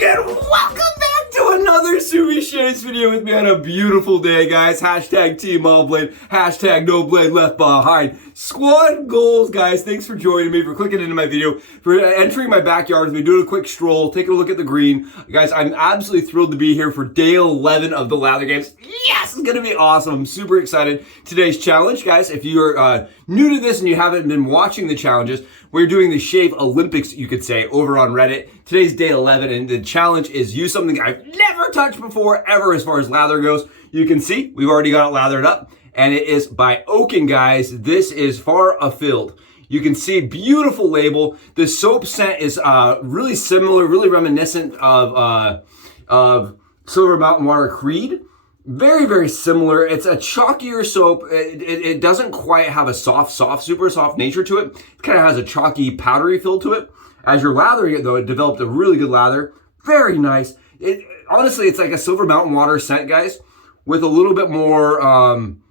morning and welcome back to another Sui Shaves video with me on a beautiful day, guys. Hashtag Team All Blade, hashtag No Blade Left Behind. Squad goals, guys. Thanks for joining me, for clicking into my video, for entering my backyard with me, doing a quick stroll, taking a look at the green. Guys, I'm absolutely thrilled to be here for day 11 of the Lather games. Yes, it's gonna be awesome. I'm super excited. Today's challenge, guys, if you're new to this and you haven't been watching the challenges, we're doing the Shave Olympics, you could say, over on Reddit. Today's day 11, and the challenge is use something I've never touched before, ever, as far as lather goes. You can see, we've already got it lathered up, and it is by Oaken, guys. This is for Afield. You can see, beautiful label. The soap scent is really similar, really reminiscent of Silver Mountain Water Creed. Very, very similar. It's a chalkier soap. It doesn't quite have a super soft nature to it. It kind of has a chalky, powdery feel to it. As you're lathering it, though, it developed a really good lather. Very nice. Honestly, it's like a Silver Mountain Water scent, guys, with a little bit more,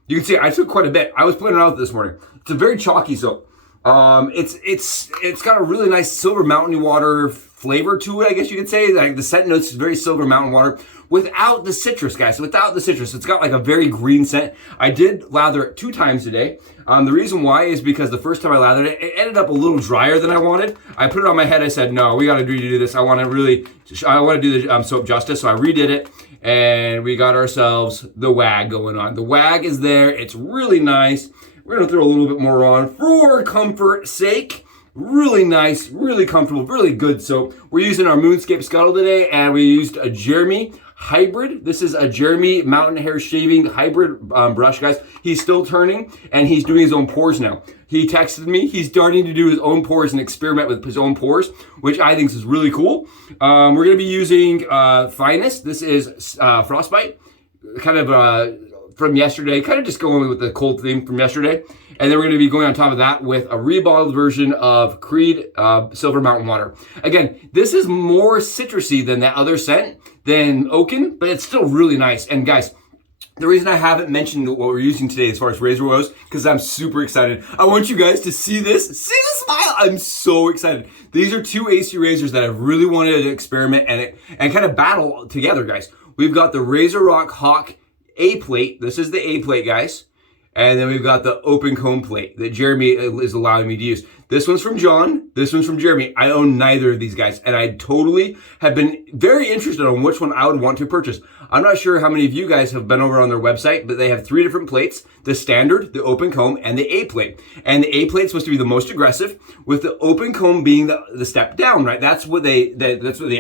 you can see I took quite a bit. I was putting it out this morning. It's a very chalky soap. It's got a really nice Silver Mountain Water flavor to it, I guess you could say. Like the scent notes is very Silver Mountain Water without the citrus, guys. Without the citrus, it's got like a very green scent. I did lather it 2 times today. The reason why is because the first time I lathered it, it ended up a little drier than I wanted. I put it on my head. I said, no, we got to redo this. I want to do the soap justice. So I redid it, and we got ourselves the wag going on. The wag is there. It's really nice. We're going to throw a little bit more on for comfort's sake. Really nice, really comfortable, really good soap. We're using our Moonscape Scuttle today, and we used a Jeremy hybrid. This is a Jeremy Mountain Hair Shaving hybrid brush, guys. He's still turning, and he's doing his own pores now. He texted me. He's starting to do his own pores and experiment with his own pores, which I think is really cool. We're going to be using Finest. This is Frostbite, kind of from yesterday, kind of just going with the cold theme from yesterday. And then we're going to be going on top of that with a rebottled version of Creed Silver Mountain Water. Again, this is more citrusy than that other scent, than Oaken, but it's still really nice. And guys, the reason I haven't mentioned what we're using today as far as razor oils, because I'm super excited. I want you guys to see this. See the smile. I'm so excited. These are 2 AC razors that I really wanted to experiment and kind of battle together, guys. We've got the Razorock Hawk A-plate. This is the A-plate, guys. And then we've got the open comb plate that Jeremy is allowing me to use. This one's from John. This one's from Jeremy. I own neither of these guys. And I totally have been very interested on which one I would want to purchase. I'm not sure how many of you guys have been over on their website, but they have 3 different plates. The standard, the open comb, and the A-plate. And the A-plate's supposed to be the most aggressive, with the open comb being the step down, right? That's what they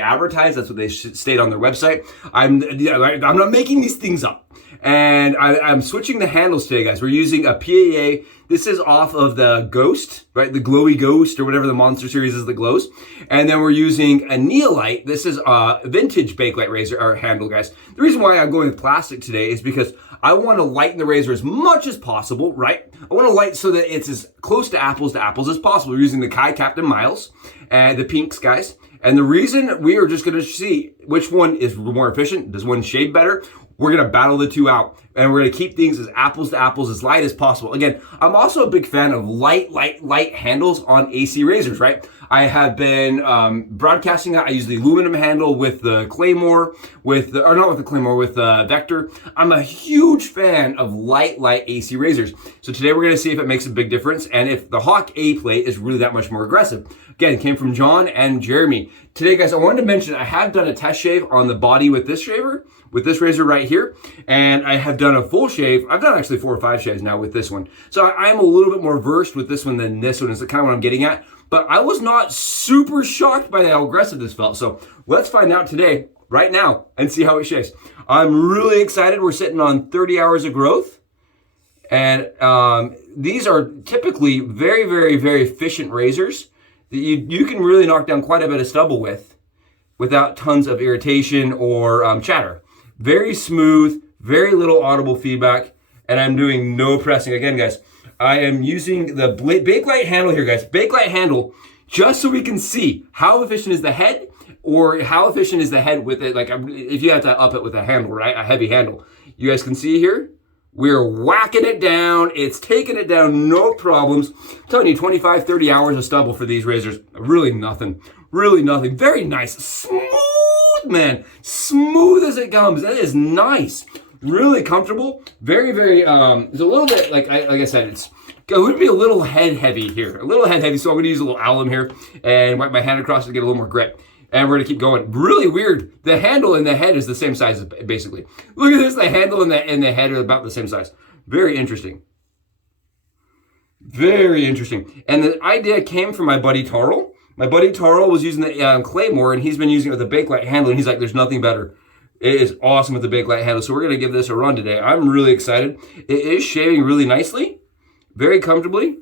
advertise. That's what they state on their website. I'm not making these things up. And I'm switching the handles today, guys. We're using a PAA. This is off of the Ghost, right? The Glowy Ghost, or whatever the monster series is that glows. And then we're using a Neolite. This is a vintage Bakelite razor or handle, guys. The reason why I'm going with plastic today is because I want to lighten the razor as much as possible, right? I want to lighten so that it's as close to apples as possible. We're using the Kai Captain Miles and the pinks, guys. And the reason we are just going to see which one is more efficient, does one shave better, we're going to battle the 2 out, and we're going to keep things as apples to apples, as light as possible. Again, I'm also a big fan of light handles on AC razors, right? I have been broadcasting that. I use the aluminum handle with the Claymore, with the Vector. I'm a huge fan of light AC razors. So today we're going to see if it makes a big difference, and if the Hawk A-plate is really that much more aggressive. Again, it came from John and Jeremy. Today, guys, I wanted to mention I have done a test shave on the body with this razor right here, and I have done a full shave. I've done actually 4 or 5 shaves now with this one. So I'm a little bit more versed with this one than this one, is kind of what I'm getting at. But I was not super shocked by how aggressive this felt. So let's find out today, right now, and see how it shaves. I'm really excited. We're sitting on 30 hours of growth. And these are typically very, very, very efficient razors that you can really knock down quite a bit of stubble with without tons of irritation or chatter. Very smooth, very little audible feedback, and I'm doing no pressing. Again, guys, I am using the Bakelite handle here, guys. Bakelite handle, just so we can see how efficient is the head, or how efficient is the head with it. Like if you have to up it with a handle, right? A heavy handle. You guys can see here, we're whacking it down. It's taking it down, no problems. I'm telling you, 25, 30 hours of stubble for these razors. Really nothing. Really nothing. Very nice. Smooth man. Smooth as it comes. That is nice. Really comfortable. Very, very, it's a little bit, like I said, it would be a little head heavy here. A little head heavy, so I'm going to use a little alum here and wipe my hand across to get a little more grip. And we're going to keep going. Really weird. The handle and the head is the same size, basically. Look at this. The handle and the head are about the same size. Very interesting. Very interesting. And the idea came from my buddy Tarl. My buddy Tarl was using the Claymore, and he's been using it with the Bakelite handle, and he's like, there's nothing better. It is awesome with the Bakelite handle. So we're going to give this a run today. I'm really excited. It is shaving really nicely, very comfortably.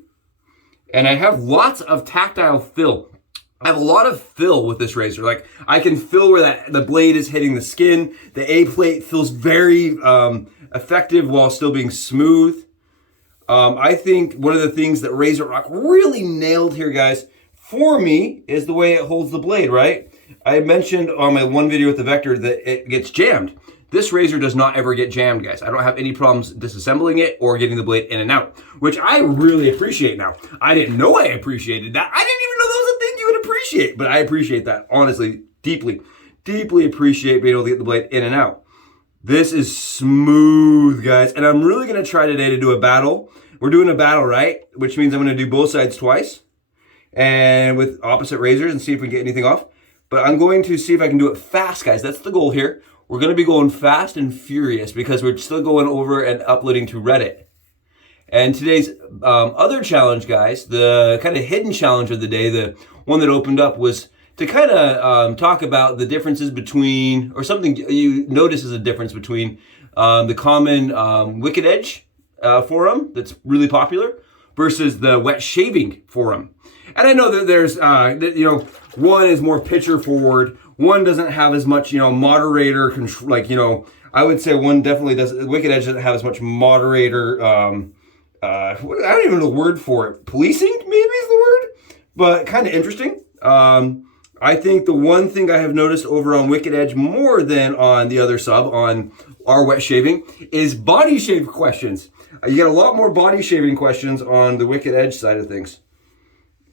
And I have lots of tactile fill. I have a lot of fill with this razor. Like, I can feel where the blade is hitting the skin. The A-plate feels very effective while still being smooth. I think one of the things that Razorock really nailed here, guys, for me, is the way it holds the blade, right? I mentioned on my one video with the Vector that it gets jammed. This razor does not ever get jammed, guys. I don't have any problems disassembling it or getting the blade in and out, which I really appreciate now. I didn't know I appreciated that. I didn't even know that was a thing you would appreciate, but I appreciate that, honestly, deeply. Deeply appreciate being able to get the blade in and out. This is smooth, guys, and I'm really going to try today to do a battle. We're doing a battle, right? Which means I'm going to do both sides twice and with opposite razors and see if we can get anything off. But I'm going to see if I can do it fast, guys. That's the goal here. We're going to be going fast and furious because we're still going over and uploading to Reddit. And today's other challenge, guys, the kind of hidden challenge of the day, the one that opened up, was to kind of talk about the differences between, or something you notice as a difference between the common Wicked Edge forum that's really popular versus the wet shaving forum. And I know that there's, one is more picture forward. One doesn't have as much, moderator control. Like, I would say one definitely doesn't. Wicked Edge doesn't have as much moderator. I don't even know the word for it. Policing, maybe is the word, but kind of interesting. I think the one thing I have noticed over on Wicked Edge more than on the other sub, on our wet shaving, is body shave questions. You get a lot more body shaving questions on the Wicked Edge side of things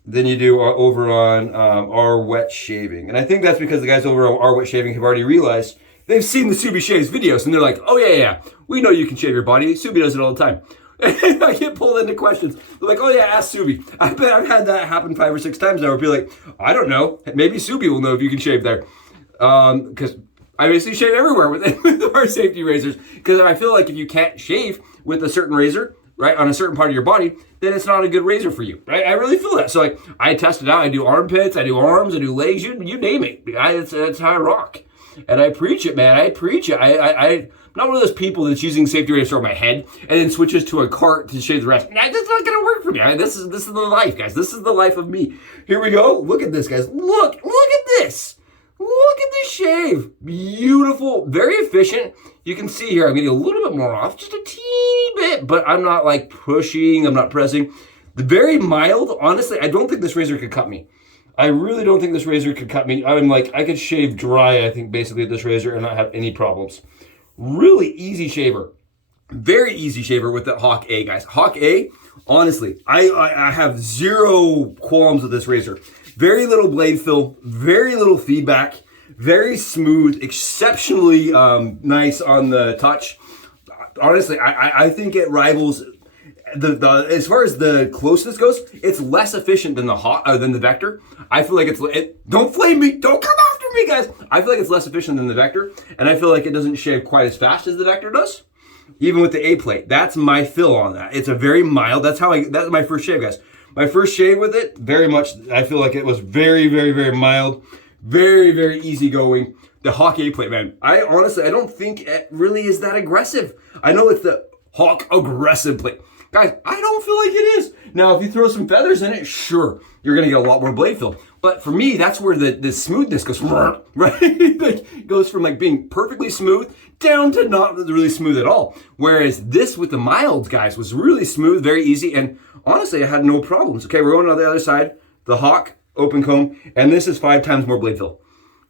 than you do over on our wet shaving. And I think that's because the guys over on our wet shaving have already realized they've seen the Subi Shaves videos, and they're like, oh yeah, we know you can shave your body. Subi does it all the time. And I get pulled into questions. They're like, oh yeah, ask Subi. I bet I've had that happen 5 or 6 times now, where people are like, I don't know. Maybe Subi will know if you can shave there. Because I basically shave everywhere with our safety razors. Because I feel like if you can't shave with a certain razor, right, on a certain part of your body, then it's not a good razor for you, right? I really feel that. So like, I test it out. I do armpits, I do arms, I do legs, you name it. That's how I rock. And I preach it, man. I preach it. I'm not one of those people that's using safety razor on my head and then switches to a cart to shave the rest. Nah, that's not gonna work for me. This is the life, guys. This is the life of me. Here we go. Look at this, guys. Look at this. Look at this shave. Beautiful, very efficient. You can see here, I'm getting a little bit more off, just a teeny bit, but I'm not like pushing, I'm not pressing. The very mild, honestly, I don't think this razor could cut me. I really don't think this razor could cut me. I'm like, I could shave dry, I think, basically with this razor and not have any problems. Really easy shaver. Very easy shaver with the Hawk A, guys. Hawk A, honestly, I have zero qualms with this razor. Very little blade fill, very little feedback, very smooth, exceptionally nice on the touch. Honestly, I think it rivals as far as the closeness goes. It's less efficient than the Vector. I feel like don't flame me, don't come after me, guys. I feel like it's less efficient than the Vector, and I feel like it doesn't shave quite as fast as the Vector does. Even with the A plate, that's my fill on that. It's a very mild. That's my first shave, guys. My first shave with it, very much, I feel like it was very, very, very mild, very, very easygoing. The Hawk A plate, man. I don't think it really is that aggressive. I know it's the Hawk aggressive plate. Guys, I don't feel like it is. Now, if you throw some feathers in it, sure, you're gonna get a lot more blade fill. But for me, that's where the smoothness goes, right? It goes from like being perfectly smooth down to not really smooth at all. Whereas this with the milds, guys, was really smooth, very easy, and honestly, I had no problems. Okay, we're going on the other side, the Hawk open comb, and this is 5 times more blade fill.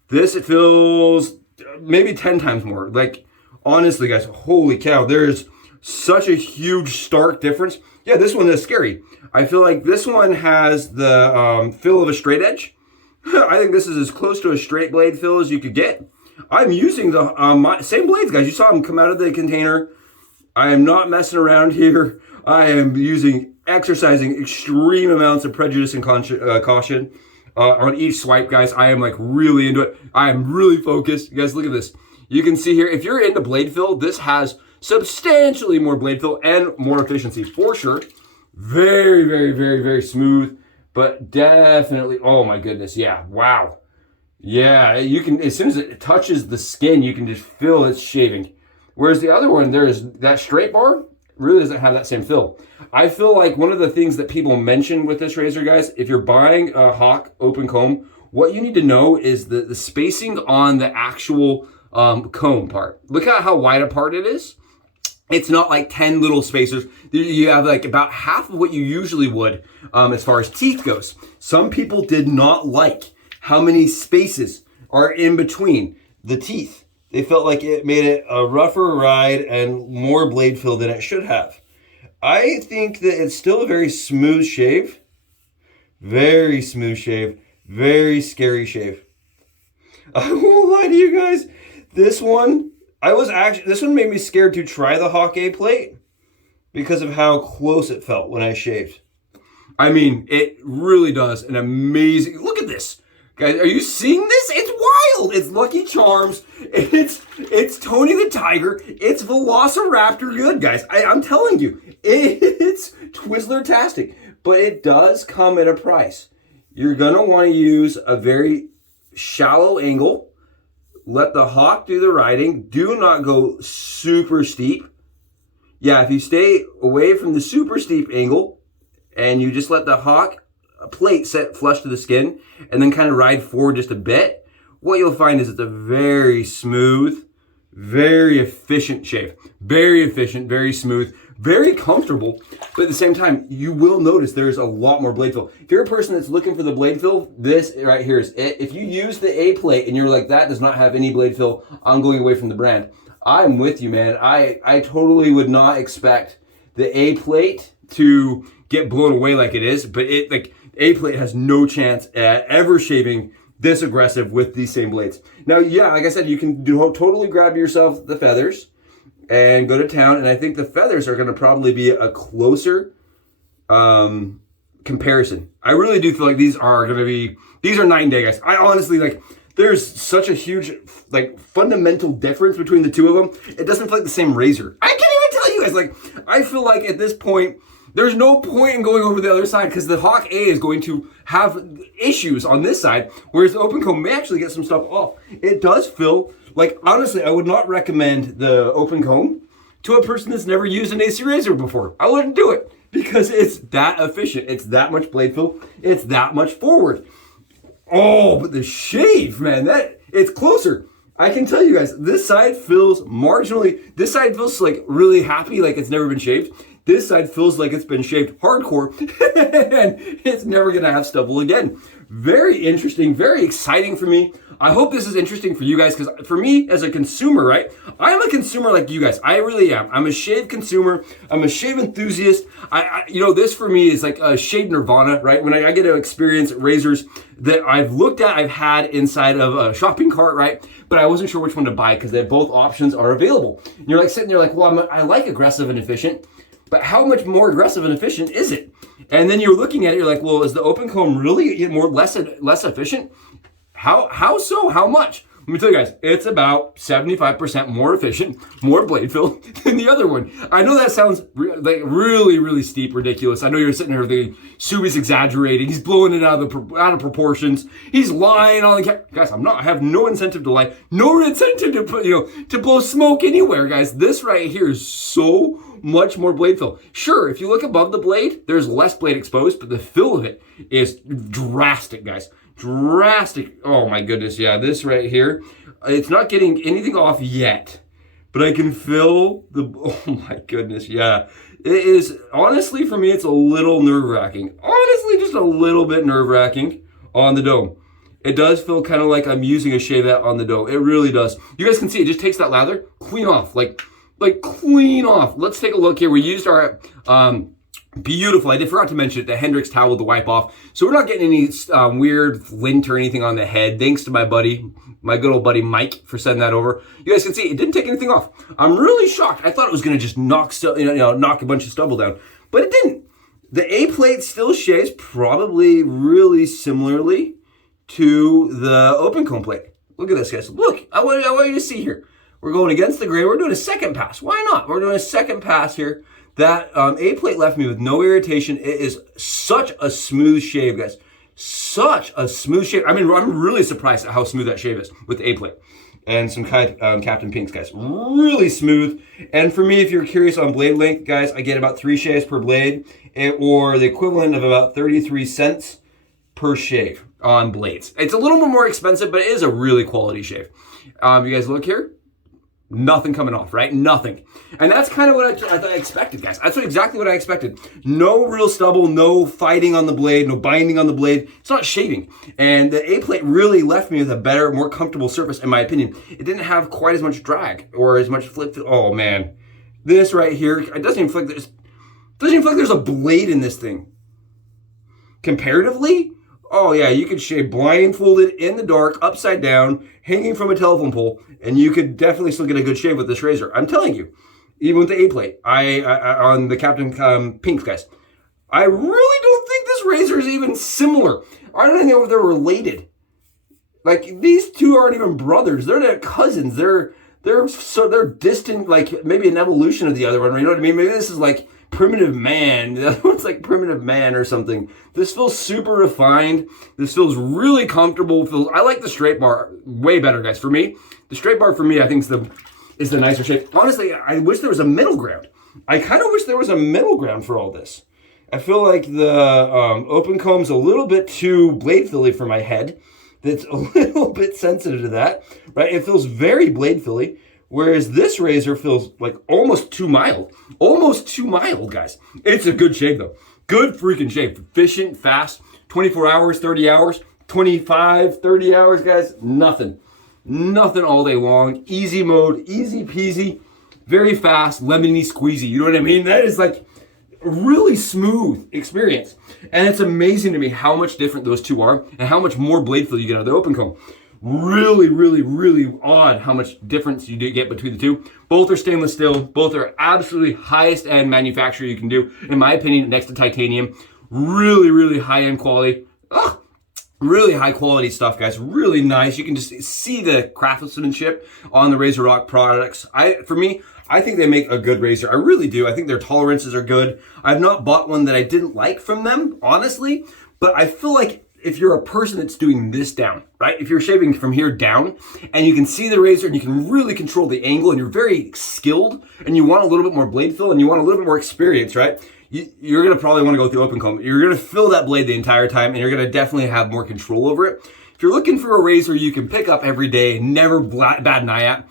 This, it feels maybe 10 times more. Like, honestly, guys, holy cow, there's such a huge, stark difference. Yeah, this one is scary. I feel like this one has the feel of a straight edge. I think this is as close to a straight blade fill as you could get. I'm using the same blades, guys. You saw them come out of the container. I am not messing around here. I am exercising extreme amounts of prejudice and caution on each swipe, guys. I am like really into it. I am really focused. You guys, look at this. You can see here, if you're into blade fill, this has substantially more blade fill and more efficiency for sure. Very, very, very, very smooth, but definitely, oh my goodness, yeah, wow. Yeah, you can, as soon as it touches the skin, you can just feel it's shaving. Whereas the other one, there's that straight bar, really doesn't have that same fill. I feel like one of the things that people mention with this razor, guys, if you're buying a Hawk open comb, what you need to know is the spacing on the actual comb part. Look at how wide apart it is. It's not like 10 little spacers. You have like about half of what you usually would as far as teeth goes. Some people did not like how many spaces are in between the teeth. They felt like it made it a rougher ride and more blade fill than it should have. I think that it's still a very smooth shave. Very smooth shave. Very scary shave. I won't lie to you guys. This one made me scared to try the Hawk A plate because of how close it felt when I shaved. I mean, it really does an amazing, look at this. Guys, are you seeing this? It's wild. It's Lucky Charms. It's Tony the Tiger. It's Velociraptor good, guys. I'm telling you, it's Twizzler-tastic. But it does come at a price. You're going to want to use a very shallow angle. Let the Hawk do the riding. Do not go super steep. Yeah, if you stay away from the super steep angle and you just let the Hawk plate set flush to the skin and then kind of ride forward just a bit, what you'll find is it's a very smooth, very efficient shave. Very efficient, very smooth, very comfortable, but at the same time, you will notice there's a lot more blade fill. If you're a person that's looking for the blade fill, this right here is it. If you use the A plate and you're like, that does not have any blade fill, I'm going away from the brand. I'm with you, man. I totally would not expect the A plate to get blown away like it is, but A plate has no chance at ever shaving this aggressive with these same blades. Now, yeah, like I said, you can totally grab yourself the feathers and go to town, and I think the feathers are going to probably be a closer comparison. I really do feel like these are night and day, guys. I honestly, there's such a huge, fundamental difference between the two of them. It doesn't feel like the same razor. I can't even tell you guys, I feel like at this point, there's no point in going over the other side because the Hawk A is going to have issues on this side, whereas the open comb may actually get some stuff off. It does feel like, honestly, I would not recommend the open comb to a person that's never used an AC razor before. I wouldn't do it because it's that efficient. It's that much blade fill. It's that much forward. Oh, but the shave, man, it's closer. I can tell you guys, this side feels like really happy, like it's never been shaved. This side feels like it's been shaved hardcore and it's never gonna have stubble again. Very interesting, very exciting for me. I hope this is interesting for you guys because for me as a consumer, right? I'm a consumer like you guys. I really am. I'm a shave consumer. I'm a shave enthusiast. This for me is like a shave nirvana, right? When I get to experience razors that I've looked at, I've had inside of a shopping cart, right? But I wasn't sure which one to buy because both options are available. And you're like sitting there like, well, I like aggressive and efficient. But how much more aggressive and efficient is it? And then you're looking at it, you're like, well, is the open comb really less efficient? How so? How much? Let me tell you guys, it's about 75% more efficient, more blade fill than the other one. I know that sounds like really, really steep, ridiculous. I know you're sitting here thinking, Subi's exaggerating. He's blowing it out of proportions. He's lying on the guys. I have no incentive to lie. No incentive to blow smoke anywhere, guys. This right here is so much more blade fill. Sure, if you look above the blade, there's less blade exposed, but the fill of it is drastic, guys. Drastic. Oh my goodness, yeah, this right here, it's not getting anything off yet, but I can feel oh my goodness, yeah. It is, honestly, for me, it's a little nerve-wracking. Honestly, just a little bit nerve-wracking on the dome. It does feel kind of like I'm using a shavette on the dome. It really does. You guys can see it just takes that lather, clean off, like clean off. Let's take a look here. We used our Beautiful. I forgot to mention it, the Hendrix towel to wipe off. So we're not getting any weird lint or anything on the head. Thanks to my buddy, my good old buddy Mike, for sending that over. You guys can see it didn't take anything off. I'm really shocked. I thought it was going to just knock a bunch of stubble down, but it didn't. The A plate still shaves probably really similarly to the open comb plate. Look at this, guys. Look, I want you to see here. We're going against the grain. We're doing a second pass. Why not? We're doing a second pass here. That A plate left me with no irritation. It is such a smooth shave, guys. Such a smooth shave. I mean, I'm really surprised at how smooth that shave is with the A plate. And some Captain Pinks, guys. Really smooth. And for me, if you're curious on blade length, guys, I get about 3 shaves per blade, or the equivalent of about 33 cents per shave on blades. It's a little bit more expensive, but it is a really quality shave. You guys look here. Nothing coming off, right? Nothing. And that's kind of what I expected, guys. That's exactly what I expected. No real stubble, no fighting on the blade, no binding on the blade. It's not shaving. And the A plate really left me with a better, more comfortable surface, in my opinion. It didn't have quite as much drag or as much flip. Oh, man. This right here, it doesn't even feel like there's a blade in this thing. Comparatively, oh yeah, you could shave blindfolded in the dark, upside down, hanging from a telephone pole, and you could definitely still get a good shave with this razor. I'm telling you, even with the A plate, I on the Captain Pinks, guys, I really don't think this razor is even similar. I don't even know if they're related. Like, these two aren't even brothers; they're cousins. They're distant, like maybe an evolution of the other one. You know what I mean? Maybe this is like Primitive Man. The other one's like Primitive Man or something. This feels super refined. This feels really comfortable. I like the straight bar way better, guys. For me, the straight bar for me, I think is the nicer shape. Honestly, I wish there was a middle ground. I kind of wish there was a middle ground for all this. I feel like the open comb's a little bit too blade filly for my head. That's a little bit sensitive to that, right? It feels very blade filly. Whereas this razor feels like almost too mild. Almost too mild, guys. It's a good shave, though. Good freaking shave. Efficient, fast. 24 hours, 30 hours, 25, 30 hours, guys. Nothing. Nothing all day long. Easy mode, easy peasy. Very fast, lemony squeezy. You know what I mean? That is like a really smooth experience. And it's amazing to me how much different those two are and how much more blade feel you get out of the open comb. Really, really, really odd how much difference you do get between the two. Both are stainless steel. Both are absolutely highest end manufacturer you can do, in my opinion, next to titanium. Really, really high end quality. Really high quality stuff, guys. Really nice. You can just see the craftsmanship on the Razorock products. For me, I think they make a good razor. I really do. I think their tolerances are good. I've not bought one that I didn't like from them, honestly, but I feel like if you're a person that's doing this down, right? If you're shaving from here down and you can see the razor and you can really control the angle and you're very skilled and you want a little bit more blade fill and you want a little bit more experience, right? You're going to probably want to go with the open comb. You're going to fill that blade the entire time and you're going to definitely have more control over it. If you're looking for a razor you can pick up every day and never bat an eye at,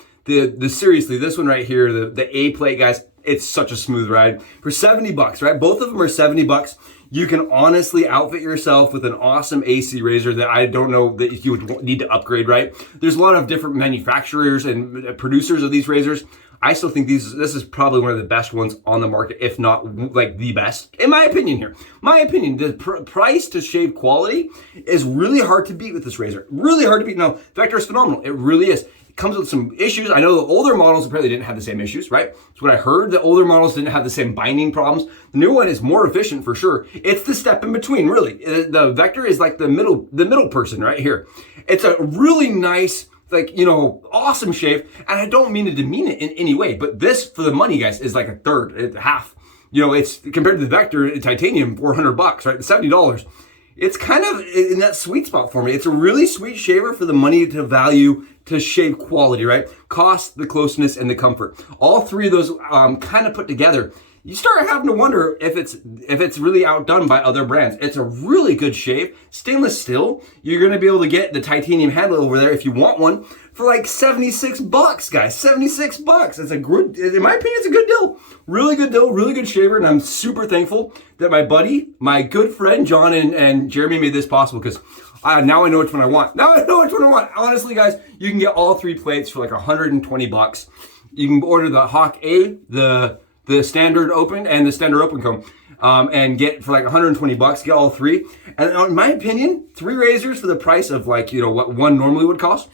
seriously, this one right here, the A plate, guys, it's such a smooth ride. For 70 bucks, right? Both of them are 70 bucks. You can honestly outfit yourself with an awesome AC razor that I don't know that you would need to upgrade, right? There's a lot of different manufacturers and producers of these razors. I still think this is probably one of the best ones on the market, if not like the best, in my opinion here. My opinion, the price to shave quality is really hard to beat with this razor. Really hard to beat. No, Vector is phenomenal. It really is. Comes with some issues. I know the older models apparently didn't have the same issues, right? That's what I heard. The older models didn't have the same binding problems. The new one is more efficient for sure. It's the step in between, really. The Vector is like the middle person right here. It's a really nice, like, you know, awesome shave. And I don't mean to demean it in any way, but this for the money, guys, is like a third, half. You know, it's compared to the Vector titanium, $400, right? $70. It's kind of in that sweet spot for me. It's a really sweet shaver for the money to value to shave quality, right? Cost, the closeness, and the comfort. All three of those kind of put together. You start having to wonder if it's really outdone by other brands. It's a really good shave. Stainless steel. You're going to be able to get the titanium handle over there if you want one for like 76 bucks, guys. 76 bucks. It's a good, in my opinion, it's a good deal. Really good deal, really good shaver, and I'm super thankful that my buddy, my good friend John and Jeremy made this possible because now I know which one I want. Now I know which one I want. Honestly, guys, you can get all three plates for like 120 bucks. You can order the Hawk A, the the standard open and the standard open comb. And get for like 120 bucks, get all three. And in my opinion, 3 razors for the price of like, you know, what one normally would cost.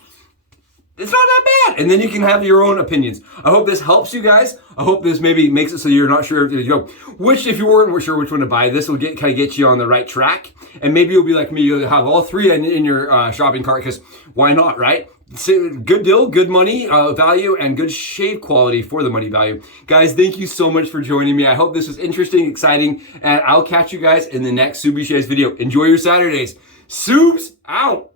It's not that bad. And then you can have your own opinions. I hope this helps you guys. I hope this maybe makes it so you're not sure, you know, if you weren't sure which one to buy, this will kind of get you on the right track. And maybe you'll be like me, you'll have all 3 in your shopping cart, because why not, right? Good deal, good money value, and good shave quality for the money value. Guys, thank you so much for joining me. I hope this was interesting, exciting, and I'll catch you guys in the next Subie Shaves video. Enjoy your Saturdays. Subs out!